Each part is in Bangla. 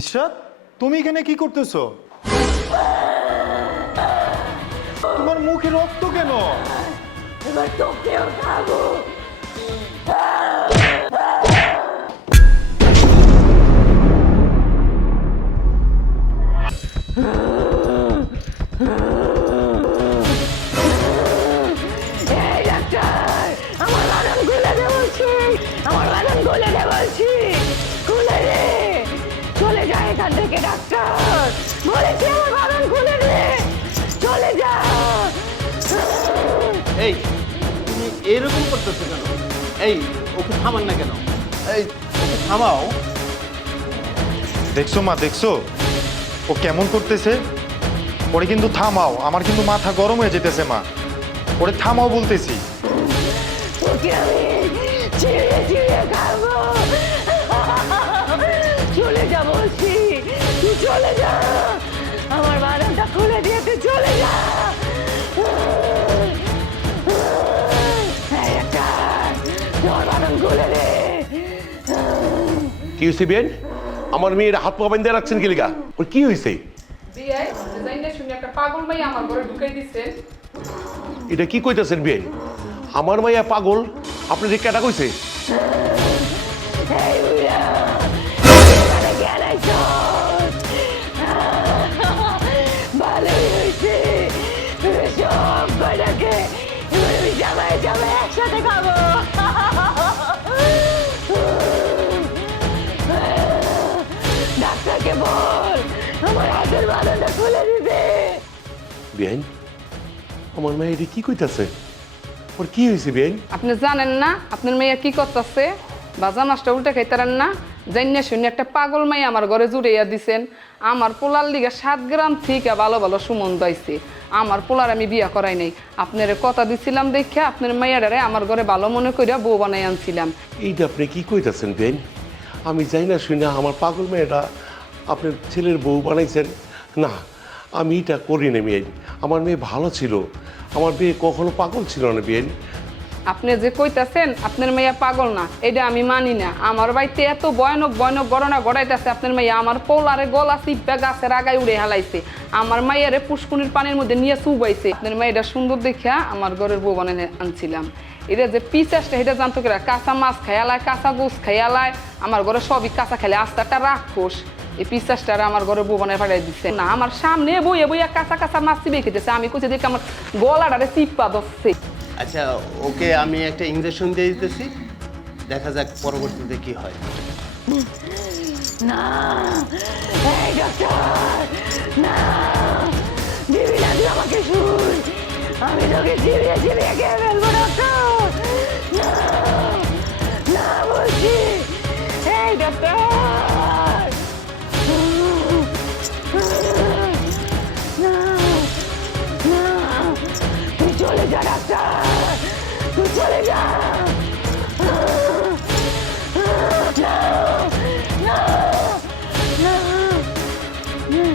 ইশরাত, তুমি এখানে কি করতেছো? তোমার মুখে রক্ত কেন? এবার তোকেও খাবো। এই ডাক্তার, আমার বাগান খুলে দে বলছি, আমার বাগান খুলে দে বলছি, খুলে দে। চলে যা এখান থেকে ডাক্তার, বলেছি আমার বাগান খুলে দে, চলে যা। এই তুমি এরকম করতেছো কেন? এই ওকে থামান না কেন? এই ওকে থামাও। দেখছো মা, দেখছো ও কেমন করতেছে? ওরে কিন্তু থামাও, আমার কিন্তু মাথা গরম হয়ে যেতেছে মা। ওরে থামাও বলতেছি। তোকে আমি চিড়ে চিড়ে খাবো। চলে যা বলছি, তুই চলে যা, আমার বাগানটা খুলে দিয়ে তুই চলে যা। এই ডাক্তার, তোর বাগান খুলে দে। কি হয়েছে বেন? আমার মেয়ের হাত পা বাঁধতে রাখছেন কি লিগা? ওর কি হয়েছে? বিয়ে জাইনা শুনে একটা পাগল মাই আমার ঘরে ঢুকাই দিছে। এটা কি কইতাছেন বেন? আমার মাইয়া পাগল? আপনার কেটা কইছে? এই বুড়া, এখানে কেন আইছস? ভালোই হয়েছে, সব কয়টাকে এবার আমি জামাই জামাই একসাথে খাবো। ডাক্তারকে বল আমার হাতের বাঁধনটা খুলে দিতে। বেন, আমার মাইয়া এটা কি কইতাছে? ওর কি হয়েছে বেন? আপনি জানেন না আপনার মেয়ে কি করতেছে? বাজা মাছটা উল্টে খাইতারেন না? জাইনা শুনে একটা পাগল মাই আমার ঘরে জুড়াইয়া দিছেন। আমার পোলার লিগে 7 গ্রাম থেকে ভালো ভালো সুমন্ত আইছে। আমার পোলার আমি বিয়া করাই নাই। আপনার কথা দিছিলাম দেখে আপনার মেয়েটারে আমার ঘরে ভালো মনে কইরা বউ বানাই আনছিলাম। এইটা আপনি কি কইতাছেন বেন? আমি যাই না শুনে আমার পাগল মেয়েটা আপনার ছেলের বউ বানাইছেন? না, আমি এটা করি না বেন। আমার মেয়ে ভালো ছিল, আমার মেয়ে কখনো পাগল ছিল না বেন। আপনি যে কইতাছেন আপনার মেয়ে পাগল না, এটা আমি মানি না। আমার বাড়িতে এত ভয়ানক ভয়ানক ঘটনা ঘটাইতেছে আপনার মেয়ে। আমার পোলারে গলা চিপা গাছের আগায় উড়ে হালাইছে, আমার মাইয়ারে পুষ্কুনির পানির মধ্যে নিয়ে চুবাইছে। আপনার মেয়েটা সুন্দর দেখিয়া আমার ঘরের বউ বানাই আনছিলাম। এটা যে পিসাসটা এটা জানতো কিনা, কাঁচা মাছ খাইয়ালায়, কাঁচা গোস খাইয়ালায়, আমার ঘরে সবই কাঁচা খেলে। আস্তাটা রাক্ষস এই পিসাসটারে আমার ঘরে বউ বানায় পাঠাই দিচ্ছে না। আমার সামনে বইয়ে বইয়া কাঁচা কাঁচা মাছ চিবে খেতেছে। আমি কইছি দেখে আমার গলাটারে চিপা ধরছে। আচ্ছা, ওকে আমি একটা ইঞ্জেকশন দিয়ে দিতেছি, দেখা যাক পরবর্তীতে কি হয়। না, এই ডাক্তার, না, দিবি না তুই আমাকে শুন, আমি তোকে চিবিয়ে চিবিয়ে খেয়ে ফেলবো ডাক্তার। না, না বলছি, এই ডাক্তার। না, না, তুই চলে যা ডাক্তার, তুই চলে যা। না, না, না।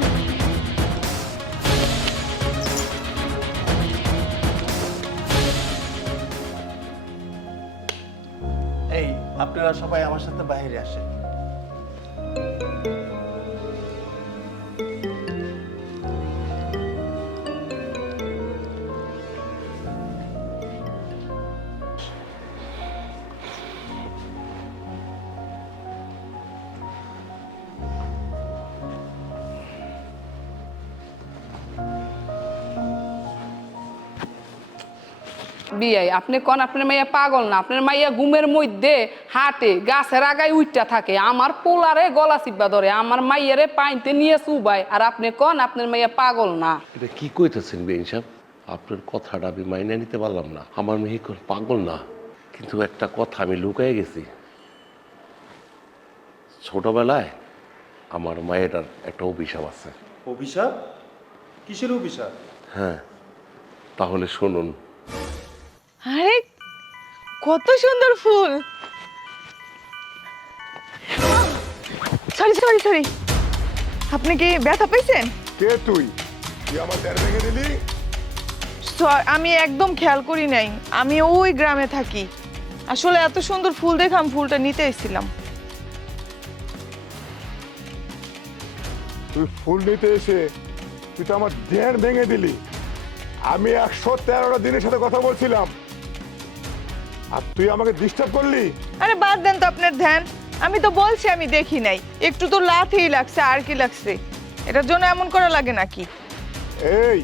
এই আপনারা সবাই আমার সাথে বাইরে আসেন। বিয়াই আপনি কোন আপনার মাইয়া পাগল না? আপনার মাইয়া ঘুমের মধ্যে হাটে গাছের আগায় উইটটা থাকে, আমার পোলারে গলা চিপা ধরে, আমার মাইয়ারে পাইতে নিয়ে চুবায়। আর আপনি কোন আপনার মাইয়া পাগল না? এটা কি কইতেছেন বেন সাহেব? আপনার কথাটা আমি মাইনে নিতে পারলাম না। আমার মেয়ে কোন পাগল না, কিন্তু একটা কথা আমি লুকাই গেছি। ছোটবেলায় আমার মায়ের একটা অভিশাপ আছে। অভিশাপ? কিসের অভিশাপ? হ্যাঁ, তাহলে শুনুন। আরে কত সুন্দর ফুল! সরি সরি সরি, আপনি কি ব্যথা পেয়েছেন? কে তুই? তুই আমার দেড় ভেঙে দিলি? আমি একদম খেয়াল করি নাই, আমি ওই গ্রামে থাকি। আসলে এত সুন্দর ফুল দেখে আমি ফুলটা নিতে এসেছিলাম। তুই ফুল নিতে এসে তুই তো আমার ধ্যান ভেঙে দিলি। আমি 113টা দিনের সাথে কথা বলছিলাম আর তুই আমাকে ডিস্টার্ব করলি। আরে বাদ দেন তো আপনার ধ্যান, আমি তো বলছি আমি দেখি নাই, একটু তো লাথই লাগছে, আর কি লাগছে? এটার জন্য এমন করা লাগে নাকি? এই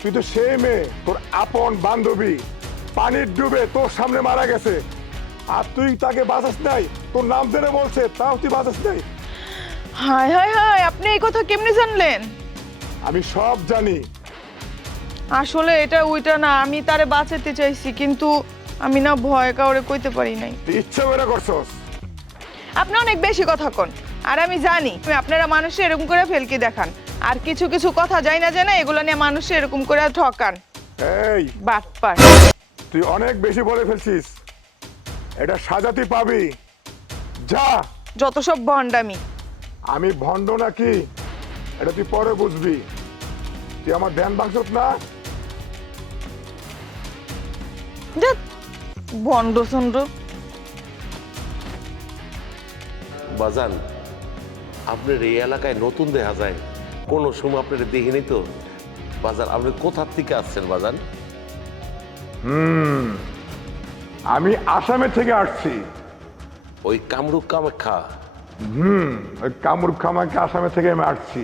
তুই তো সেই মেয়ে, তোর আপন বান্ধবী পানির ডুবে তোর সামনে মারা গেছে আর তুই তাকে বাঁচাস নাই, তোর নাম ধরে বলছে তাও তুই বাঁচাস নাই। হায় হায় হায়, আপনি এই কথা কেমনে জানলেন? আমি সব জানি। আসলে এটা ওইটা না, আমি তারে বাঁচাতে চাইছি, কিন্তু আমি না ভয় কাউরে কইতে পারি নাই। তুই ইচ্ছা করে করছস। আপনি অনেক বেশি কথা কন, আর আমি জানি আপনারা মানুষে এরকম করে ফেলকি দেখান, আর কিছু কিছু কথা যাই না জানা এগুলো নিয়ে মানুষে এরকম করে ঠকান। এই বাটপার। তুই অনেক বেশি বলে ফেলছিস, এটা সাজা তুই পাবি। যা। যত সব ভণ্ডামি। আমি ভণ্ড নাকি এটা তুই পরে বুঝবি। তুই আমার ধ্যান ভাঙছস না। ভণ্ড চন্দ্র। বাজান, আপনার এই এলাকায় নতুন দেখা যায়, কোনো সময় আপনার দেখিনি তো। বাজান, আপনি কোথার থেকে আসছেন বাজান? আমি আসামের থেকে আসছি। ওই কামরূপ কামাখ্যা? ওই কামরূপ কামাখ্যা আসামের থেকে আমি আসছি।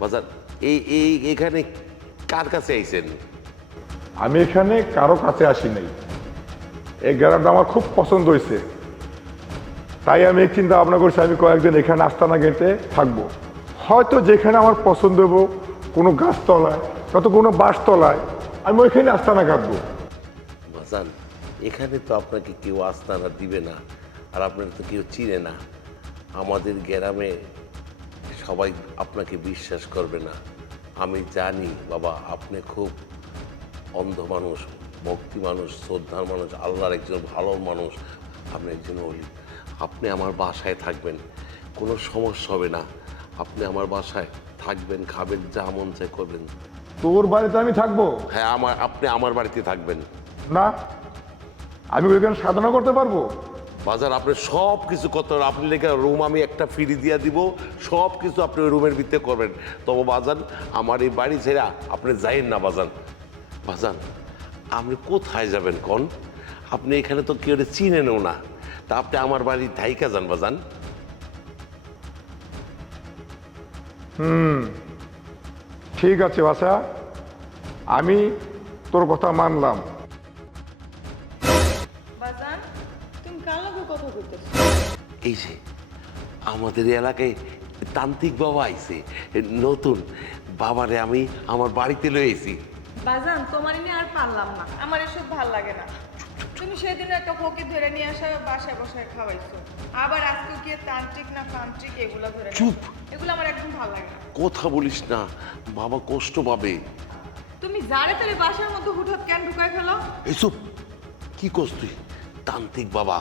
বাজান, এই এখানে কার কাছে আইছেন? আমি এখানে কারো কাছে আসি নাই, এই গ্রামটা আমার খুব পছন্দ হয়েছে, তাই আমি এক চিন্তা ভাবনা করছি আমি কয়েকদিন এখানে আস্তানা গেঁথে থাকবো। হয়তো যেখানে আমার পছন্দ হবো, কোনো গাছতলায় কত কোনো বাসতলায়, আমি ওইখানে আস্তানা কাটবো। বাজান, এখানে তো আপনাকে কেউ আস্তানা দিবে না, আর আপনার তো কেউ চিনে না। আমাদের গ্রামে সবাই আপনাকে বিশ্বাস করবে না। আমি জানি বাবা, আপনি খুব অন্ধ মানুষ, ভক্তি মানুষ, শ্রদ্ধার মানুষ, আল্লাহর একজন ভালো মানুষ, আপনি একজন ওলি। আপনি আমার বাসায় থাকবেন, কোনো সমস্যা হবে না। আপনি আমার বাসায় থাকবেন, খাবেন, যা মন চাই করবেন। তোর বাড়িতে আমি থাকবো? হ্যাঁ, আপনি আমার বাড়িতে থাকবেন। না, আমি ওইখানে সাধনা করতে পারবো? বাজার, আপনি সব কিছু করতে হবে। আপনি লেগে রুম আমি একটা ফ্রি দিয়ে দিব, সব কিছু আপনি ওই রুমের ভিতরে করবেন। তবে বাজান, আমার এই বাড়ি ছেড়ে আপনি যাইন না বাজান। বাজান, আপনি কোথায় যাবেন কোন? আপনি এখানে তো কেউ চিনেনও না, তা আপনি আমার বাড়ি থাইকা যান বাজান। ঠিক আছে বাসা, আমি তোর কথা মানলাম। বাজান, তুমি কার লগে কথা কইতেছ? এই যে আমাদের এলাকায় তান্ত্রিক বাবা আইছে নতুন, বাবারে আমি আমার বাড়িতে লয়ে আইছি। বাজান, তোমার নিয়ে আর পারলাম না, আমার এসব ভাল লাগে না। তুমি সেদিন একটা ফকির ধরে নিয়ে আসা বাসায় বসায় খাওয়াইছো, আবার আজকে কি তান্ত্রিক না তান্ত্রিক এগুলো ধরে চুপ। এগুলো আমার একদম ভাল লাগে না। কথা বলিস না, বাবা কষ্ট পাবে। তুমি যারে তারে বাসার মধ্যে হুঠাৎ কেন ঢুকাই ফেলো? এসব কি করছ তুই? তান্ত্রিক বাবা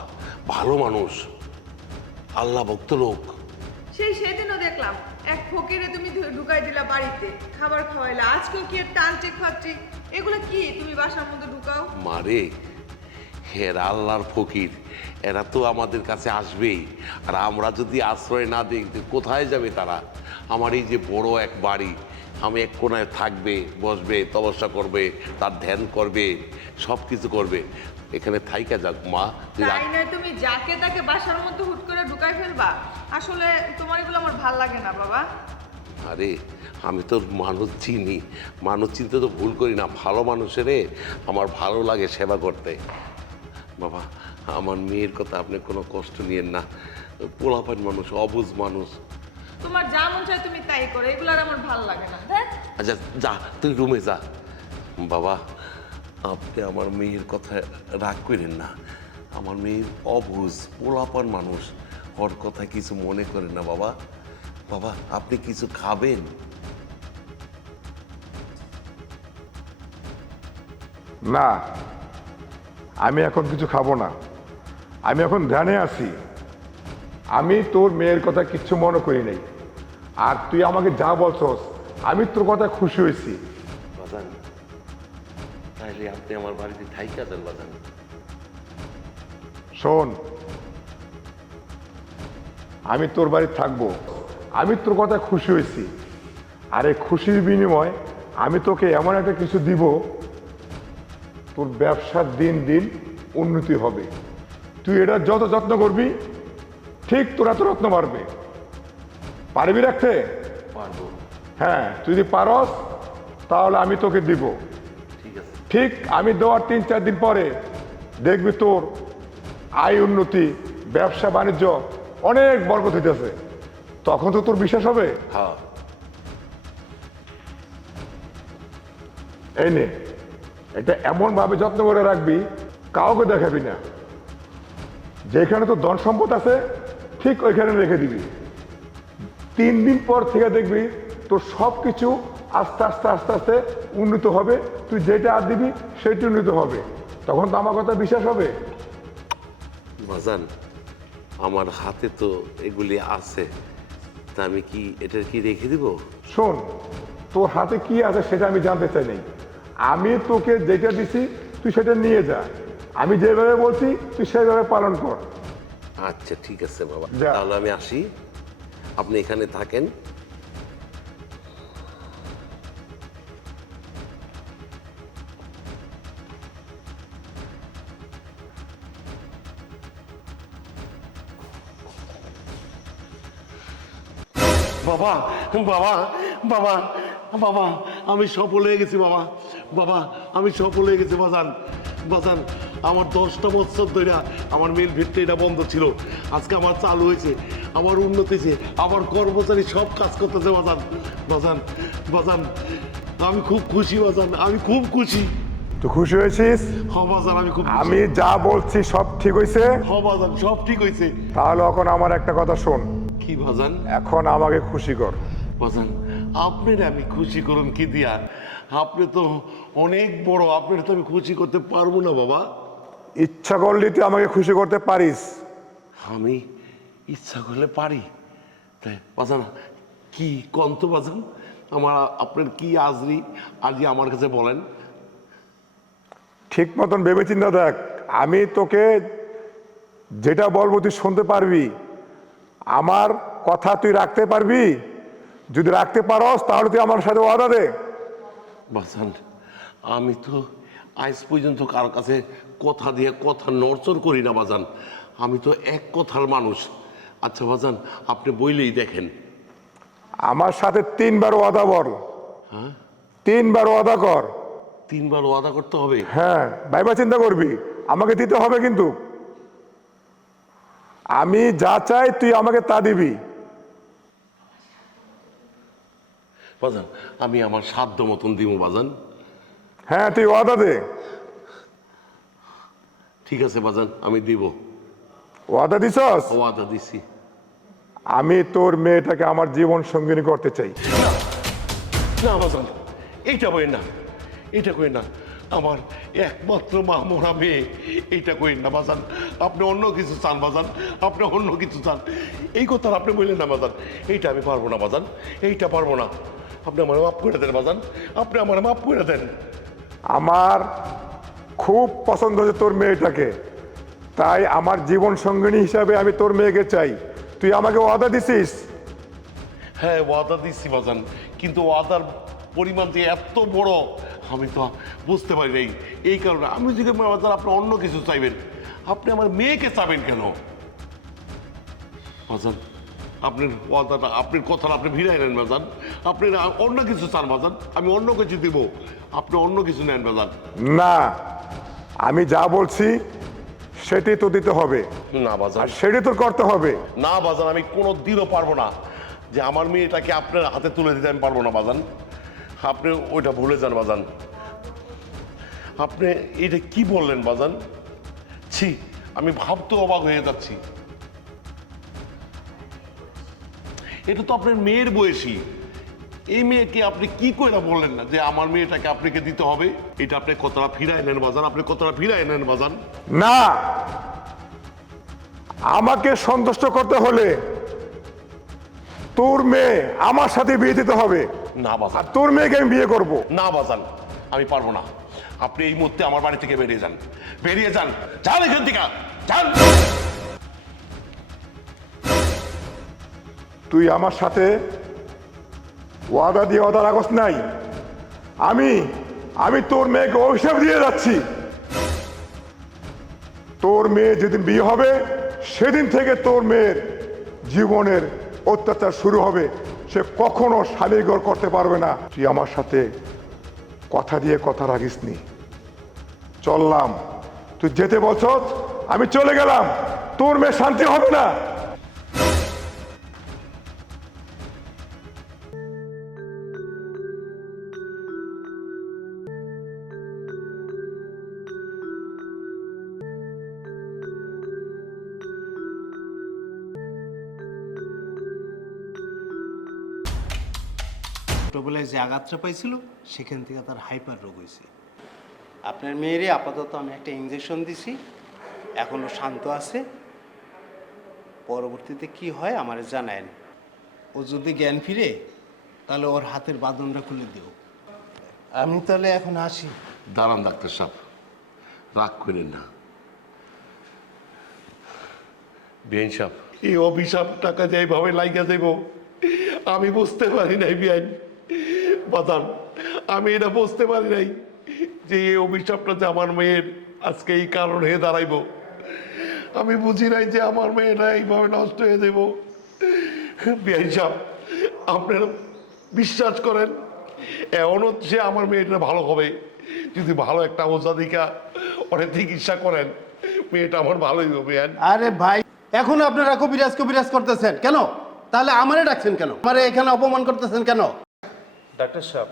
ভালো মানুষ, আল্লাহ ভক্ত লোক। সেদিনও দেখলাম এক ফকিরে তুমি ঢুকাই দিলা বাড়িতে, খাবার খাওয়াইলা, আজকেও কি তান্ত্রিক ফান্ত্রিক এগুলো কি তুমি বাসার মধ্যে ঢুকাও? মারে, এরা আল্লাহর ফকির, এরা তো আমাদের কাছে আসবেই, আর আমরা যদি আশ্রয় না দিই কোথায় যাবে তারা? আমার এই যে বড় এক বাড়ি, আমি এক কোনায় থাকবে, বসবে, তপস্যা করবে, তার ধ্যান করবে, সব কিছু করবে। এখানে থাইকা যাক মা। তুই তাই না, তুমি যাকে তাকে বাসার মধ্যে হুট করে ঢুকাই ফেলবা? আসলে তোমার এগুলো আমার ভাল লাগে না বাবা। আরে, আমি তো মানুষ চিনি, মানুষ চিনতে তো ভুল করি না। ভালো মানুষেরে আমার ভালো লাগে সেবা করতে। বাবা, আমার মেয়ের কথা আপনি কোনো কষ্ট নিয়েন না, পোলাপান মানুষ, অবুঝ মানুষ। তোমার যা মন চায় তুমি তাই করো, এগুলো আর আমার ভাল লাগে না। দেখ, আচ্ছা যা, তুই রুমে যা। বাবা, আপনি আমার মেয়ের কথা রাগ করেন না। আমার মেয়ে অবুঝ, পোলাপান মানুষ, ওর কথা কিছু মনে করেন না বাবা। বাবা, আপনি কিছু খাবেন? না, আমি এখন কিছু খাবো না, আমি এখন ধ্যানে আছি। আমি তোর মেয়ের কথা কিচ্ছু মনে করি নাই, আর তুই আমাকে যা বলছস আমি তোর কথা খুশি হয়েছি। বাজান, তাইলে আপনি আমার বাড়িতে থাইকা দেন বাজান। শোন, আমি তোর বাড়ি থাকবো, আমি তোর কথা খুশি হয়েছি, আর এই খুশির বিনিময় আমি তোকে এমন একটা কিছু দিব, তোর ব্যবসার দিন দিন উন্নতি হবে। তুই এটা যত যত্ন করবি ঠিক তোর এত রত্ন বাড়বে। পারবি রাখতে? পারবো। হ্যাঁ, তুই যদি পারস তাহলে আমি তোকে দিব। ঠিক আছে। ঠিক আমি দেওয়ার 3-4 দিন পরে দেখবি তোর আয় উন্নতি, ব্যবসা বাণিজ্য অনেক বরকত হইতেছে। তখন তো তোর বিশ্বাস হবে। হ্যাঁ। এই নে, এটা এমন ভাবে যত্ন করে রাখবি, কাউকে দেখাবি না। যেখানে তোর ধন সম্পদ আছে ঠিক ওইখানে রেখে দিবি। 3 দিন পর থেকে দেখবি তোর সব কিছু আস্তে আস্তে আস্তে আস্তে উন্নত হবে। তুই যেটা আর দিবি সেটি উন্নত হবে। তখন তো আমার কথা বিশ্বাস হবে। বাজান, আমার হাতে তো এগুলি আছে, তা আমি কি এটা কি রেখে দিব? শোন, তোর হাতে কি আছে সেটা আমি জানতে চাই নাই। আমি তোকে যেটা দিছি তুই সেটা নিয়ে যা। আমি যেভাবে বলছি তুই সেভাবে পালন কর। আচ্ছা ঠিক আছে বাবা, যা। তাহলে আমি আসি, আপনি এখানে থাকেন। বাবা বাবা বাবা বাবা, আমি সফল হয়ে গেছি বাবা। বাবা আমি সফল হয়ে গেছি বাজান। বাজান, আমার 10টা বছর ধরে আমার মিল ফ্যাক্টরিটা বন্ধ ছিল, আজকে আমার চালু হয়েছে, আমার উন্নতি হয়েছে, আমার কর্মচারী সব কাজ করতেছে বাজান। বাজান বাজান, আমি খুব খুশি বাজান, আমি খুব খুশি। তুই খুশি হয়েছিস? হ্যাঁ বাজান, আমি খুব খুশি। আমি যা বলছি সব ঠিক হয়েছে? হ্যাঁ বাজান, সব ঠিক হয়েছে। তাহলে এখন আমার একটা কথা শোন, কি বাজান? এখন আমাকে খুশি কর। বাজান, আপনার আমি খুশি করুন কি দিয়া? আপনি তো অনেক বড়, আপনার তো আমি খুশি করতে পারবো না বাবা। ইচ্ছা করলে তুই আমাকে খুশি করতে পারিস। আমি ইচ্ছা করলে পারি, তাই বাজান কি কন্ত বাজান, আমার আপনার কি আজরি আজই আমার কাছে বলেন। ঠিক মতন ভেবে চিন্তা দেখ। আমি তোকে যেটা বলবো তুই শুনতে পারবি। আমার কথা তুই রাখতে পারবি? যদি রাখতে পারস তাহলে তুই আমার সাথে ওয়াদা দে। বাজান, আমি তো আজ পর্যন্ত কারো কাছে কথা দিয়ে কথা নড়চড় করি না বাজান, আমি তো এক কথার মানুষ। আচ্ছা বাজান, আপনি বইলেই দেখেন। আমার সাথে 3 বার ওয়াদা বল। হ্যাঁ, 3 বার ওয়াদা কর। 3 বার ওয়াদা করতে হবে? হ্যাঁ, ভাইবা চিন্তা করবি, আমাকে দিতে হবে কিন্তু। আমি যা চাই তুই আমাকে তা দিবি। বাজান, আমি আমার সাধ্য মতন দিব বাজান। হ্যাঁ, তুই ওয়াদা দে। ঠিক আছে বাজান, আমি দিব। ওয়াদা দিছস? ওয়াদা দিছি। আমি তোর মেয়েটাকে আমার জীবন সঙ্গিনী করতে চাই। না বাজান, এইটা কইন না, এটা কইন না, আমার একমাত্র মা মরা মেয়ে, এইটা কইন না বাজান। আপনি অন্য কিছু চান বাজান, আপনি অন্য কিছু চান, এই কথা আপনি বললেন না বাজান। এইটা আমি পারবো না বাজান, এইটা পারবো না। আপনি আমার মাফ করে দেন বাজান, আপনি আমার মাফ করে দেন। আমার খুব পছন্দ হয়েছে তোর মেয়েটাকে, তাই আমার জীবন সঙ্গিনী হিসাবে আমি তোর মেয়েকে চাই। তুই আমাকে ওয়াদা দিছিস? হ্যাঁ ওয়াদা দিচ্ছি বাজান, কিন্তু ওয়াদার পরিমাণ যে এত বড় আমি তো বুঝতে পারি নাই। এই কারণে আমি যদি বাজান আপনি অন্য কিছু চাইবেন, আপনি আমার মেয়েকে চাবেন কেন বাজান? আপনার ওয়াদাটা, আপনার কথাটা আপনি ভিড়াই নেন বাজান, আপনি অন্য কিছু চান বাজান, আমি অন্য কিছু দিব, আপনি অন্য কিছু নেন বাজান। না, আমি যা বলছি সেটি তো দিতে হবে, না বাজান, আর সেটি তোর করতে হবে। না বাজান, আমি কোনো দিনও পারবো না যে আমার মেয়েটাকে আপনার হাতে তুলে দিতে আমি পারবো না বাজান। আপনি ওইটা ভুলে যান বাজান। আপনি এটা কি বললেন বাজান? ছি, আমি ভাবতে অবাক হয়ে যাচ্ছি। এটা তো আপনার মেয়ের বয়সী, এই মেয়েকে আপনি কি করে বললেন না যে আমার মেয়েটাকে আপনাকে দিতে হবে? এটা আপনি কতটা ফিরায় নেন বাজান, আপনি কতটা ফিরায় নেন বাজান। না, আমাকে সন্তুষ্ট করতে হলে তোর মেয়ে আমার সাথে বিয়ে দিতে হবে। না বাজান, আর তোর মেয়েকে আমি বিয়ে করব। না বাজান, আমি পারবো না। আপনি এই মুহূর্তে আমার বাড়ি থেকে বেরিয়ে যান, বেরিয়ে যান, যান এখান থেকে, যান। তুই আমার সাথে ওয়াদা দিয়ে ওয়াদা রাখস নাই। আমি তোর মেয়েকে অভিশাপ দিয়ে যাচ্ছি। তোর মেয়ে যেদিন বিয়ে হবে সেদিন থেকে তোর মেয়ের জীবনের অত্যাচার শুরু হবে। সে কখনো স্বামীর ঘর করতে পারবে না। তুই আমার সাথে কথা দিয়ে কথা রাখিসনি। চললাম, তুই যেতে বলছ, আমি চলে গেলাম। তোর মেয়ে শান্তি হবে না। ছোটবেলায় যে আঘাতটা পাইছিল সেখান থেকে তার হাইপার রোগ হয়েছে। আপনার মেয়েরে আপাতত আমি একটা ইঞ্জেকশন দিছি, এখনো শান্ত আছে। পরবর্তীতে কি হয় আমার জানায়েন। ও যদি জ্ঞান ফিরে তাহলে ওর হাতের বাঁধনটা খুলে দিও। আমি তাহলে এখন আসি। দাঁড়ান ডাক্তার সাহেব, রাগ করেন না। বিআইন সাহেব, এই অভিশাপ টাকা যে এইভাবে লাইগা যাইব আমি বুঝতে পারি নাই বিআইন বাদান। আমি এটা বুঝতে পারি নাই যে এই অভিশাপটা যে আমার মেয়ের আজকে এই কারণ হয়ে দাঁড়াইব। আমি বুঝি নাই যে আমার মেয়েটা এইভাবে নষ্ট হয়ে যাব। বিআইন সাহেব, আপনারা বিশ্বাস করেন এমনও সে আমার মেয়েটা ভালো হবে। যদি ভালো একটা ওষাধিকা অনেক চিকিৎসা করেন মেয়েটা আমার ভালোই হবে। আরে ভাই, এখন আপনারা কবিরাজ কবিরাজ করতেছেন কেন? তাহলে আমারে ডাকছেন কেন? আমারে এখানে অপমান করতেছেন কেন? ডাক্তার সাহেব,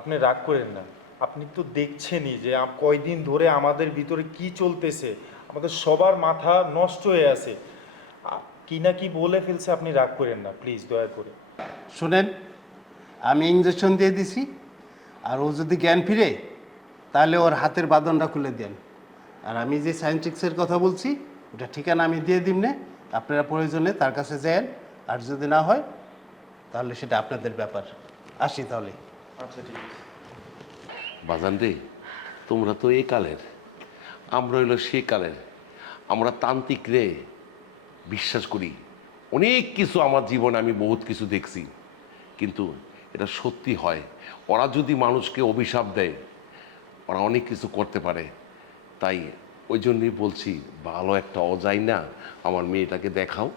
আপনি রাগ করেন না। আপনি তো দেখছেনই যে কয়দিন ধরে আমাদের ভিতরে কি চলতেছে। আমাদের সবার মাথা নষ্ট হয়ে আছে। কি না কি বলে ফেলছে, আপনি রাগ করেন না প্লিজ, দয়া করে। শুনেন, আমি ইঞ্জেকশন দিয়ে দিছি, আর ও যদি জ্ঞান ফিরে তাহলে ওর হাতের বাঁধনটা খুলে দেন। আর আমি যে সায়েন্টিক্সের কথা বলছি ওটা ঠিকানা আমি দিয়ে দিন না, আপনারা প্রয়োজনে তার কাছে যান। আর যদি না হয় তাহলে সেটা আপনাদের ব্যাপার। আসি তাহলে। আচ্ছা, ঠিক আছে। বাজান রে, তোমরা তো এই কালের, আমরা হইলো সে কালের। আমরা তান্ত্রিক রে বিশ্বাস করি। অনেক কিছু আমার জীবনে আমি বহুত কিছু দেখছি, কিন্তু এটা সত্যি হয়। ওরা যদি মানুষকে অভিশাপ দেয় ওরা অনেক কিছু করতে পারে। তাই ওই জন্যই বলছি, ভালো একটা অজাই না আমার মেয়েটাকে দেখাও।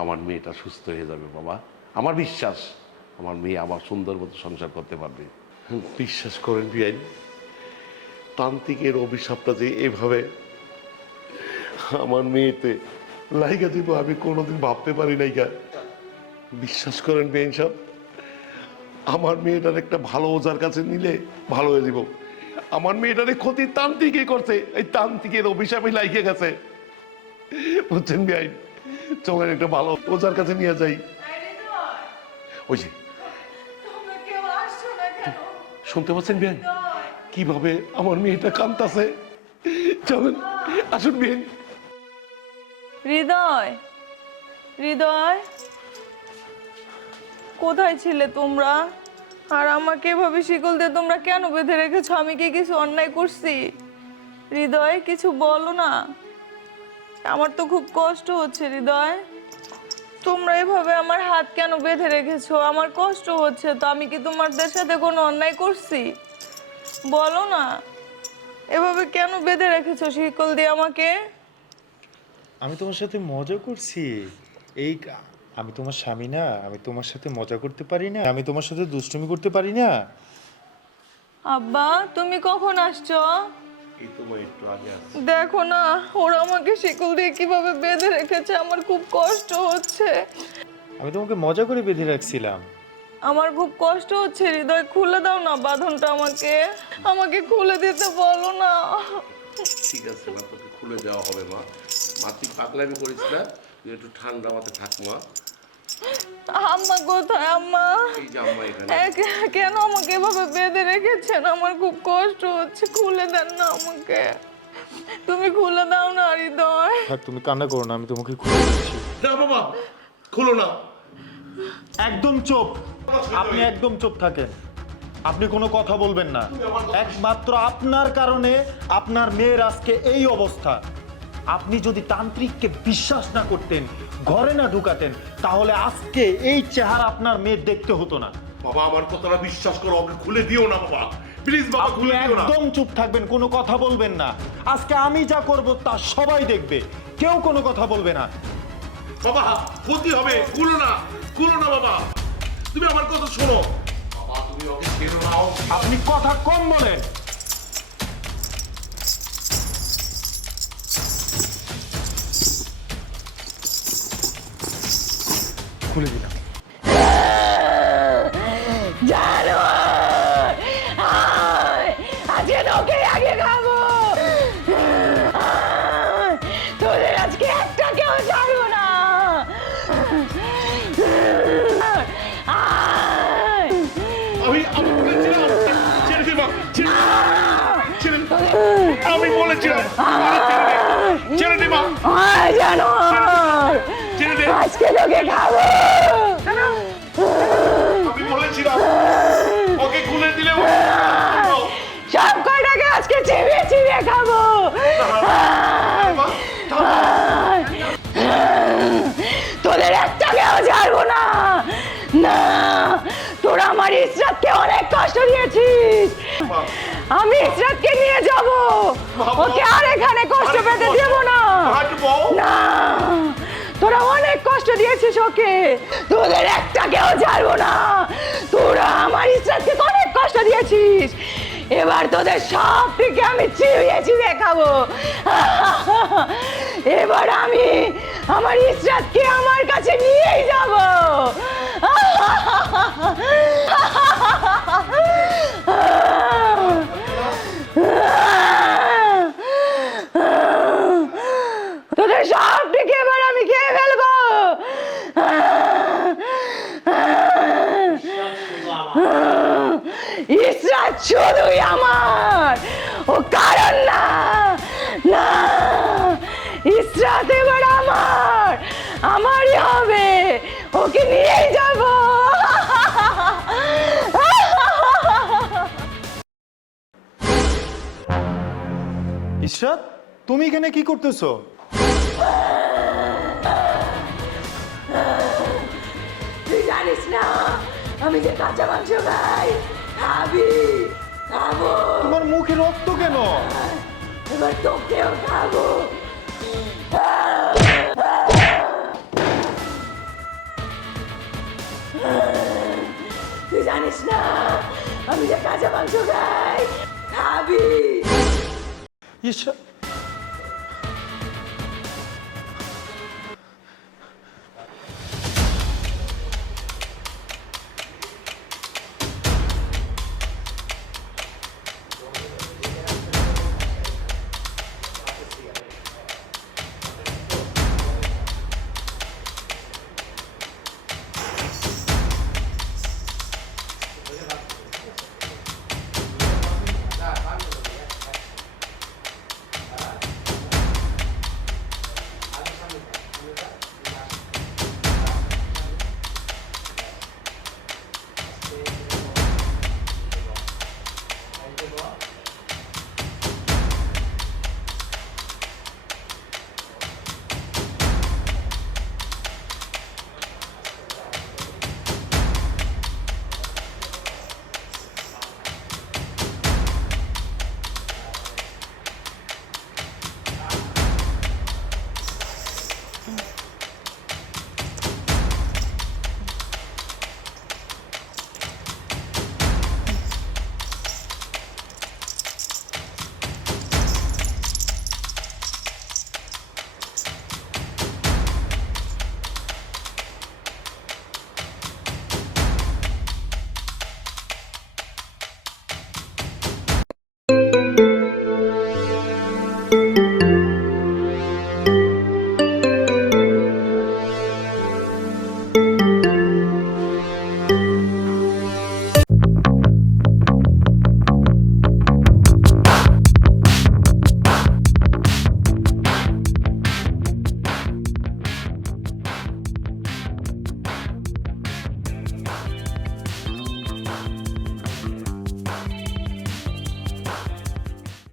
আমার মেয়েটা সুস্থ হয়ে যাবে বাবা। আমার বিশ্বাস আমার মেয়ে আবার সুন্দর মতো সংসার করতে পারবে। বিশ্বাস করেন বিআইন, তান্ত্রিকের অভিশাপটা যে এভাবে আমার মেয়েতে লাইগা দিব আমি কোনোদিন ভাবতে পারি নাই। বিশ্বাস করেন বিআইন সাহেব, আমার মেয়েটার একটা ভালো ওজার কাছে নিলে ভালো হয়ে যাব। আমার মেয়েটারে ক্ষতি তান্ত্রিকে করছে, এই তান্ত্রিকের অভিশাপে লাইগে গেছে। বুঝছেন বিআইন, চলেন একটা ভালো ওজার কাছে নিয়ে যাই। ওই যে তোমরা কেউ আসছো না কেন? শুনতে পাচ্ছেন বিআইন কিভাবে আমার মেয়েটা কাঁদতাছে? চলেন, আসুন বিআইন। হৃদয়, হৃদয়, কোথায় ছিলে তোমরা? আর আমাকে এভাবে শিকল দিয়ে তোমরা কেন বেঁধে রেখেছো? আমি কি কিছু অন্যায় করছি? হৃদয়, কিছু বলো না। আমার তো খুব কষ্ট হচ্ছে হৃদয়। তোমরা এভাবে আমার হাত কেন বেঁধে রেখেছো? আমার কষ্ট হচ্ছে তো। আমি কি তোমাদের সাথে কোনো অন্যায় করছি? বলো না, এভাবে কেন বেঁধে রেখেছো শিকল দিয়ে আমাকে? আমি তোমার সাথে মজা করছি। আমি তোমার স্বামী না? আমি তোমার সাথে মজা করতে পারি না? আমি তোমার সাথে দুষ্টুমি করতে পারি না? আব্বা, তুমি কখন আসছো? এই তো মা একটু আগে আসছে। দেখো না, ওরা আমাকে শিকল দিয়ে কিভাবে বেঁধে রেখেছে। আমার খুব কষ্ট হচ্ছে। আমি তোমাকে মজা করে বেঁধে রাখছিলাম। আমার খুব কষ্ট হচ্ছে হৃদয়, খুলে দাও না বাঁধনটা আমাকে। আমাকে খুলে দিতে বলো না। ঠিক আছে মা, তোকে খুলে দেওয়া হবে মা। মা তুই পাগলামি করিস না, তুই একটু ঠান্ডা মাথায় থাক মা। আম্মা কোথায়? আম্মা, এই যে আম্মা এখানে। কেন আমাকে এভাবে বেঁধে রেখেছেন? আমার খুব কষ্ট হচ্ছে, খুলে দেন না আমাকে। তুমি খুলে দাও না হৃদয়। থাক, তুমি কান্না করো না, আমি তোমাকে খুলে দিচ্ছি। না বাবা, খুলো না। একদম চুপ। আপনি একদম চুপ থাকেন। আপনি কোনো কথা বলবেন না। একমাত্র আপনার কারণে আপনার মেয়ের আজকে এই অবস্থা। আপনি যদি তান্ত্রিককে বিশ্বাস না করতেন, ঘরে না ঢুকাতেন, তাহলে আজকে এই চেহারা আপনার মেয়ে দেখতে হতো না। বাবা আমার কথাটা বিশ্বাস করো, ওকে খুলে দিও না বাবা, প্লিজ বাবা আপনি খুলে দিও না। একদম চুপ থাকবেন, কোনো কথা বলবেন না। আজকে আমি যা করব তা সবাই দেখবে, কেউ কোনো কথা বলবে না। বাবা ক্ষতি হবে, খুলো না বাবা, তুমি আমার কথা শোনো বাবা, তুমি ওকে ছেড়ো না। আপনি কথা কম বলেন। খুলে দিলাম। জানোয়ার আয়, আজকে তোকে আগে খাবো। আয়, তোদের আজকে একটা কেউ ছাড়বো না। আয়, আমি বলেছিলাম ছেড়ে দে বাবা, ছেড়ে দে। আমি বলেছিলাম ছেড়ে দে মা, আয় জানোয়ার, ছেড়ে দে। আজকে তোকে খাবো। আমি বলেছিলাম ওকে খুলে দিলে সব কয়টাকে আজকে চিবিয়ে চিবিয়ে খাবো। তোদের একটাকেও ছাড়বো না। না, তোরা আমার ইসরাতকে অনেক কষ্ট দিয়েছিস। আমি ইসরাতকে নিয়ে যাব, ওকে আর এখানে কষ্ট পেতে দেব না। না, তোরা অনেক কষ্ট দিয়েছিস ওকে, তোদের একটাকেও ছাড়বো না। তোরা আমার ইসরাতকে অনেক কষ্ট দিয়েছিস, এবার তোদের সব থেকে আমি চিবিয়ে চিবিয়ে খাবো। এবার আমি আমার ইসরাতকে আমার কাছে নিয়েই যাব। তোদের সব থেকে এবার আমি খেয়ে ফেলবো। ইসরাত শুধুই আমার, ও কারণ না। না, ইসরাত এবার আমার, আমারই হবে, ওকে নিয়েই যাব। ইশরাত, তুমি এখানে কি করতেছো? তুই জানিস না আমি যে কাঁচা মাংস খাই? খাবি? খাবো। তোমার মুখে রক্ত কেন? এবার তোকেও খাবো। তুই জানিস না আমি যে কাঁচা মাংস খাই? খাবি? ইশরাত,